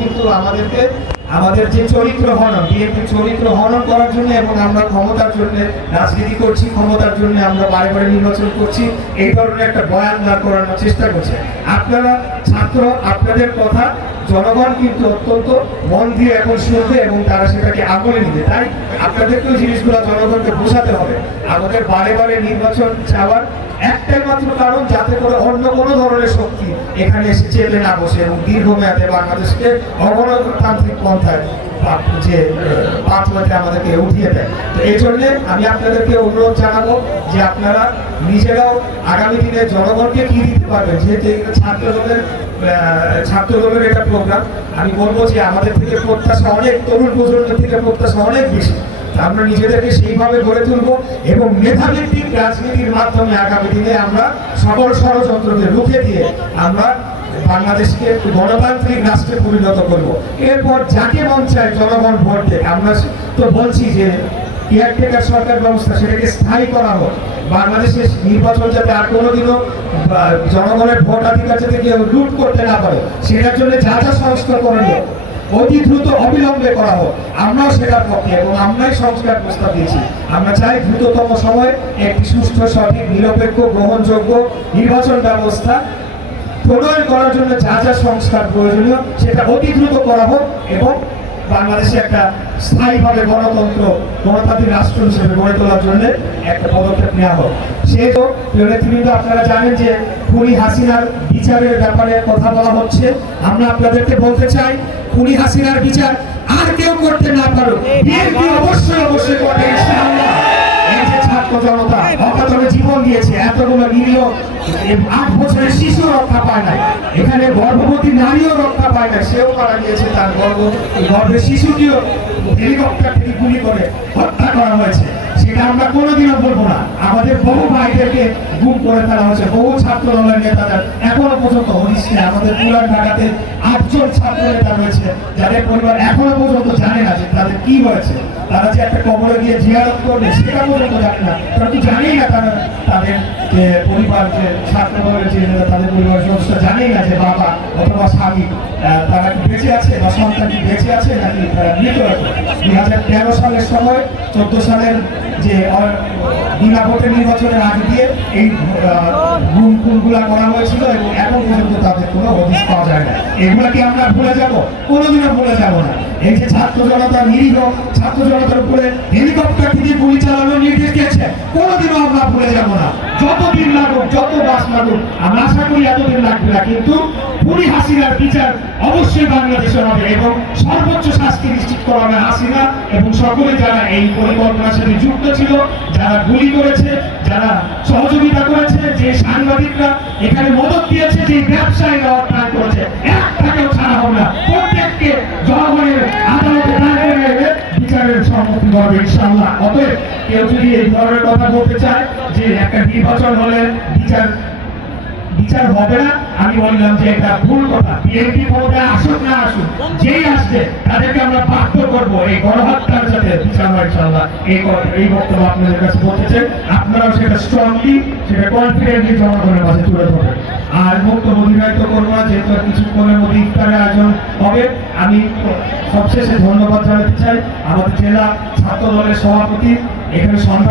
কিন্তু আমাদেরকে, আমাদের যে চরিত্র হনন বিএনপি চরিত্র হনন করার জন্য এবং আমরা ক্ষমতার জন্য রাজনীতি করছি, ক্ষমতার জন্য আমরা বারে বারে নির্বাচন করছি, এই ধরনের একটা বয়ান দাঁড় করানোর চেষ্টা করছে। আপনারা ছাত্র, আপনাদের কথা, জনগণ কিন্তু অত্যন্ত মন দিয়ে এখন শুনবে এবং তারা সেটাকে আমলে নিবে। তাই আপনাদেরকেও জিনিসগুলো জনগণকে বোঝাতে হবে। আমাদের বারে বারে নির্বাচন চাওয়ার একটাই মাত্র কারণ যাতে করে অন্য কোনো ধরনের শক্তি এখানে এসে চেলে না বসে এবং দীর্ঘমেয়াদে বাংলাদেশকে অগণতান্ত্রিক পন্থায় আমাদেরকে উঠিয়ে দেয়। তো এই আমি আপনাদেরকে অনুরোধ জানাব যে আপনারা নিজেরাও আগামী দিনে জনগণকে কি দিতে পারবেন যেহেতু এগুলো ছাত্র দলের আহ, ছাত্র একটা প্রোগ্রাম আমি বলব যে আমাদের থেকে প্রত্যাশা অনেক তরুণ প্রজন্ম থেকে প্রত্যাশা অনেক বেশি। আমরা নিজেদেরকে সেইভাবে গড়ে তুলবো এবং মেধাভিত্তিক রাজনীতির মাধ্যমে আগামী দিনে আমরা সকল ষড়যন্ত্রকে রুখে দিয়ে আমরা বাংলাদেশকে একটি গণতান্ত্রিক রাষ্ট্রে পরিণত করব। এরপর যাকে মন চায় জনগণ ভোট দেয় আমরা তো বলছি যে কেয়ারটেকার সরকার ব্যবস্থা সেটাকে স্থায়ী করা হোক। বাংলাদেশের নির্বাচন যাতে আর কোনোদিনও জনগণের ভোটাধিকার যাতে কেউ লুট করতে না পারে, সেটার জন্য যা যা সংস্কার করণীয় অতি দ্রুত অবিলম্বে করা হোক। আমরাও সেটার পক্ষে এবং আমরাই সংস্কার প্রস্তাব দিয়েছি। আমরা চাই দ্রুততম সময়ে একটি সুষ্ঠু, সঠিক, নিরপেক্ষ, গ্রহণযোগ্য নির্বাচন ব্যবস্থা প্রণয়ন করার জন্য যা যা সংস্কার প্রয়োজনীয় সেটা অতি দ্রুত করা হোক এবং বাংলাদেশে একটা স্থায়ীভাবে গণতন্ত্র, গণতান্ত্রিক রাষ্ট্র হিসেবে গড়ে তোলার জন্য একটা পদক্ষেপ নেওয়া হোক। সেই তো নেতৃবৃন্দ, আপনারা জানেন যে খুনি হাসিনার বিচারের ব্যাপারে কথা বলা হচ্ছে। আমরা আপনাদেরকে বলতে চাই খুনি হাসিনার বিচার আর কেউ করতে না পারুক। এ আট বছরের শিশু রক্ষা পায় নাই। এখানে গর্ভবতী নারীও রক্ষা পায় না সেও মারা গিয়েছে, তার গর্ভ গর্ভের শিশুটিও হেলিকপ্টার থেকে গুলি করে হত্যা করা হয়েছে। সেটা আমরা কোনোদিনও বলব না। আমাদের বহু ভাইদেরকে গুম করে ফেলা হয়েছে। বহু ছাত্র দলের নেতাদের এখনও পর্যন্ত নেই। আমাদের পুরান ঢাকাতে আটজন ছাত্র নেতা রয়েছে, যাদের পরিবার এখনও পর্যন্ত জানে না যে কি হয়েছে তারা যে একটা কবরে গিয়ে জিয়ারত করবে, সেটা পর্যন্ত জানে না। তারা তো জানেই না তারা তাদের যে পরিবার, যে ছাত্র যে তাদের পরিবার সদস্য জানেই না যে বাবা অথবা স্বামী তারা কি বেঁচে আছে বা সন্তান কি বেঁচে আছে নাকি তারা মৃত আছে? দুই হাজার তেরো সালের সময়, চোদ্দ সালের যে বিনা নির্বাচনের আগে দিয়ে এই গুম খুনগুলা করা হয়েছিল এবং এখন পর্যন্ত তাদের কোনো হদিস পাওয়া যায় না। এগুলা কি আমরা ভুলে যাব? কোনোদিনও ভুলে যাব না। এই যে ছাত্র জনতা নিরীহ, ছাত্র জনতার উপরে হেলিকপ্টার থেকে গুলি চালানোর নির্দেশ দিয়েছে, কোনোদিনও আমরা ভুলে যাব না। যতদিন যত বাস লাগুক আমরা আশা করি এতদিন লাগবে না, কিন্তু পুরি হাসিনার বিচার অবশ্যই বাংলাদেশে হবে এবং সর্বোচ্চ শাস্তি নিশ্চিত করা হবে হাসিনা এবং সকলে যারা এই পরিকল্পনার সাথে যুক্ত ছিল, যারা গুলি করেছে, যারা সহযোগিতা করেছে, যে সাংবাদিকরা এখানে মদত দিয়েছে, যে ব্যবসায়ীরা অর্থায়ন করেছে একটাকেও ছাড়া হবে না। হবে ইনশাআল্লাহ। অতএব কেউ যদি এই ধরনের কথা বলতে চায় যে একটা নির্বাচন হলে বিচার বিচার হবে না, আমি বললাম যে এটা ভুল কথা। বিএনপি ক্ষমতায় আসুক না আসুক, যেই আসছে তাদেরকে আমরা বাধ্য করব, এই গণহত্যার সাথে এই এই বক্তব্য আপনাদের কাছে পৌঁছেছে। আপনারাও সেটা স্ট্রংলি সেটা কনফিডেন্টলি জনগণের মাঝে তুলে ধরবেন। আর বক্তব্য অধিকারিত করব না, যেহেতু কিছুক্ষণের মধ্যে ইফতারের আয়োজন হবে। আমি সবশেষে ধন্যবাদ জানাতে চাই। আমাদের জেলা ছাত্র দলের সভাপতি, এখানে সন্ধ্যা